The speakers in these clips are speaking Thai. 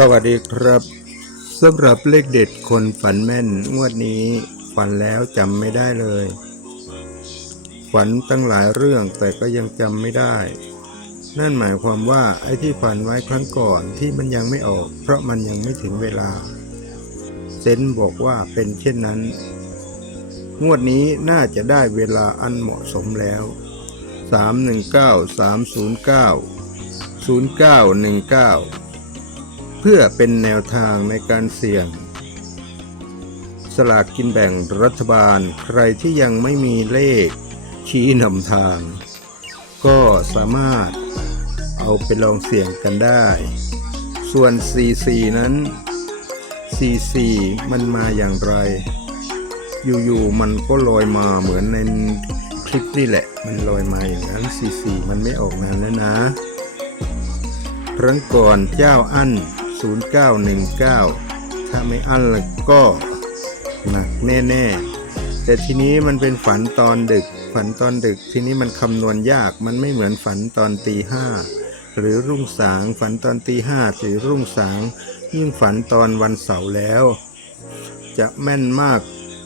สวัสดีครับสำหรับเลขเด็ดคนฝันแม่นงวดนี้ฝันแล้วจำไม่ได้เลย ฝันตั้งหลายเรื่องแต่ก็ยังจำไม่ได้ นั่นหมายความว่าไอ้ที่ฝันไว้ครั้งก่อนที่มันยังไม่ออก เพราะมันยังไม่ถึงเวลาเซนบอกว่าเป็นเช่นนั้น งวดนี้น่าจะได้เวลาอันเหมาะสมแล้ว 319 309 0919 เพื่อเป็นแนวทางในการเสี่ยง สลากกินแบ่งรัฐบาลใครที่ยังไม่มีเลขชี้นำทาง ก็สามารถเอาไปลองเสี่ยงกันได้ ส่วน44นั้น44มันมาอย่างไร อยู่ๆมันก็ลอยมาเหมือนในคลิปนี่แหละ มันลอยมาอย่างนั้น44มันไม่ออกนานแล้วนะครั้งก่อนเจ้าอั้น 0919 ถ้าไม่อั้นแล้วก็หนักแน่ๆ แต่ทีนี้มันเป็นฝันตอนดึก ฝันตอนดึกทีนี้มันคำนวณยากมันไม่เหมือนฝันตอนตีห้าหรือรุ่งสางฝันตอนตีห้าหรือรุ่งสาง ยิ่งฝันตอนวันเสาร์แล้ว จะแม่นมาก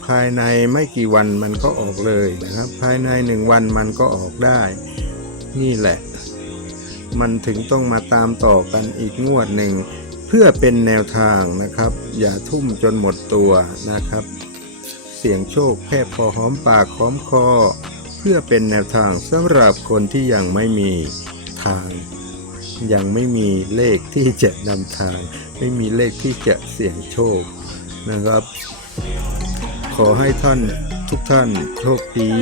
ภายในไม่กี่วันมันก็ออกเลยนะครับ ภายในหนึ่งวันมันก็ออกได้ นี่แหละ มันถึงต้องมาตามต่อกันอีกงวดหนึ่ง พื่อเป็นแนวทางนะครับ อย่าทุ่มจนหมดตัวนะครับ เสี่ยงโชคแค่พอหอมปากหอมคอ เพื่อเป็นแนวทางสำหรับคนที่ยังไม่มีทาง ยังไม่มีเลขที่จะนำทาง ไม่มีเลขที่จะเสี่ยงโชคนะครับ ขอให้ท่านทุกท่านโชคดี